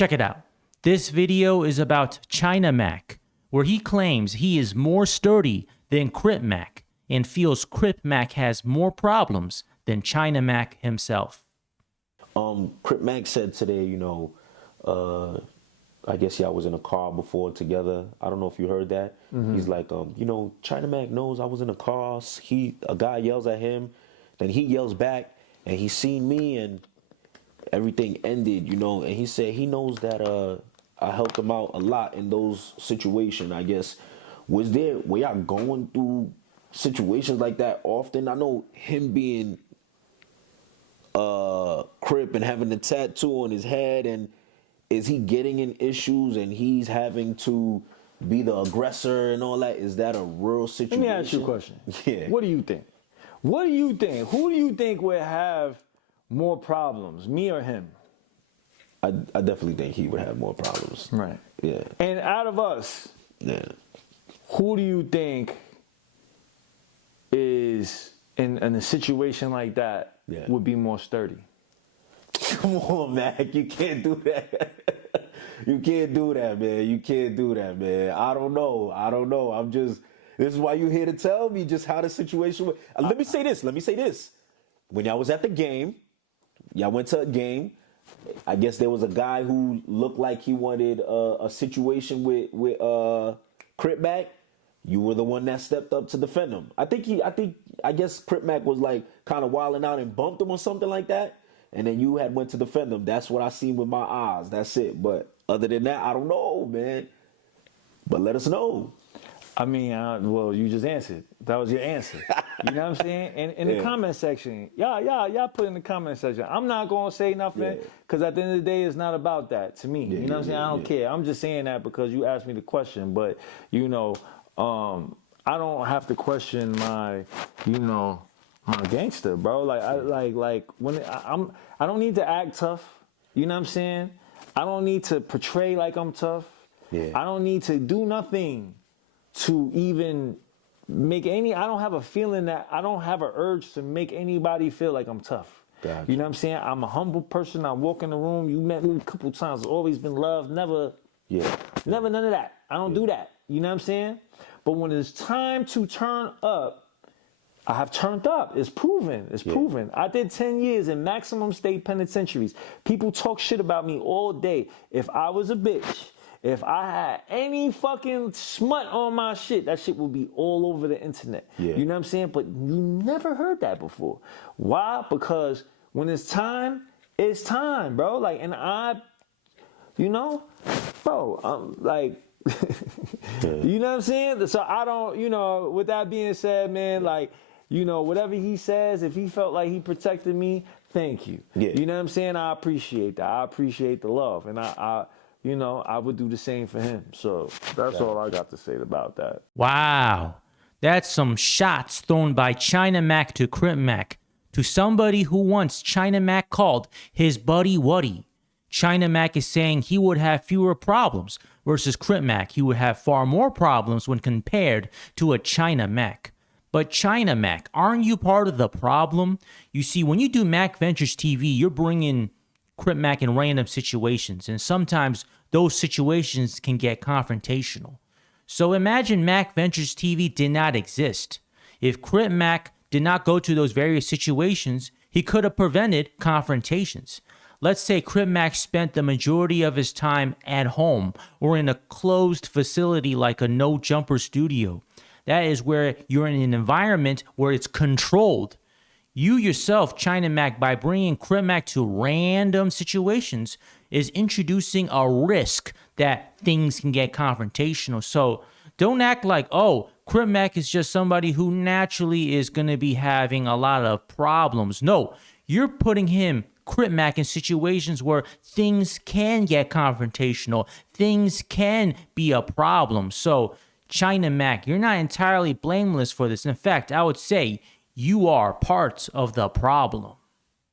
Check it out. This video is about China Mac, where he claims he is more sturdy than Crip Mac and feels Crip Mac has more problems than China Mac himself. Crip Mac said today, I guess y'all was in a car before together. I don't know if you heard that. Mm-hmm. He's like, China Mac knows I was in a car. A guy yells at him, then he yells back, and he seen me, and everything ended, And he said he knows that I helped him out a lot in those situations. I guess were y'all going through situations like that often? I know him being Crip and having the tattoo on his head, and is he getting in issues and he's having to be the aggressor and all that? Is that a real situation? Let me ask you a question. Yeah. What do you think? Who do you think would have more problems, me or him? I definitely think he would have more problems. Right. Yeah. And out of us, yeah, who do you think is in a situation like that would be more sturdy? Come on, Mac. You can't do that. You can't do that, man. You can't do that, man. I don't know. This is why you're here to tell me just how the situation was. Let me say this. When y'all was at the game, y'all went to a game. I guess there was a guy who looked like he wanted a situation with Crip Mac. You were the one that stepped up to defend him. I guess Crip Mac was like kind of wilding out and bumped him or something like that. And then you had went to defend him. That's what I seen with my eyes. That's it. But other than that, I don't know, man. But let us know. I mean, well, you just answered. That was your answer. You know what I'm saying? And in the comment section, y'all put in the comment section. I'm not gonna say nothing because at the end of the day, it's not about that to me. You know what I'm saying? I don't care. I'm just saying that because you asked me the question. But I don't have to question my gangster, bro. I don't need to act tough. You know what I'm saying? I don't need to portray like I'm tough. Yeah. I don't need to do nothing to even make I don't have a feeling that I don't have an urge to make anybody feel like I'm tough. Gotcha. You know what I'm saying? I'm a humble person. I walk in the room. You met me a couple times. Always been loved. Never none of that. I don't do that. You know what I'm saying? But when it's time to turn up, I have turned up. It's proven. Proven. I did 10 years in maximum state penitentiaries. People talk shit about me all day. If I was a bitch, if I had any fucking smut on my shit, that shit would be all over the internet. Yeah. You know what I'm saying? But you never heard that before. Why? Because when it's time, bro. Like, and bro, I'm like, you know what I'm saying? So I don't, with that being said, man, like, whatever he says, if he felt like he protected me, thank you. Yeah. You know what I'm saying? I appreciate that. I appreciate the love. And I would do the same for him. So that's all I got to say about that. Wow. That's some shots thrown by China Mac to Crip Mac, to somebody who once China Mac called his buddy Wuddy. China Mac is saying he would have fewer problems versus Crip Mac. He would have far more problems when compared to a China Mac. But China Mac, aren't you part of the problem? You see, when you do Mac Ventures TV, you're bringing Crip Mac in random situations, and sometimes those situations can get confrontational. So imagine Mac Ventures TV did not exist. If Crip Mac did not go to those various situations, he could have prevented confrontations. Let's say Crip Mac spent the majority of his time at home or in a closed facility like a no-jumper studio. That is where you're in an environment where it's controlled. You yourself, China Mac, by bringing Crip Mac to random situations, is introducing a risk that things can get confrontational. So don't act like, Crip Mac is just somebody who naturally is going to be having a lot of problems. No, you're putting Crip Mac in situations where things can get confrontational. Things can be a problem. So China Mac, you're not entirely blameless for this. In fact, I would say you are part of the problem.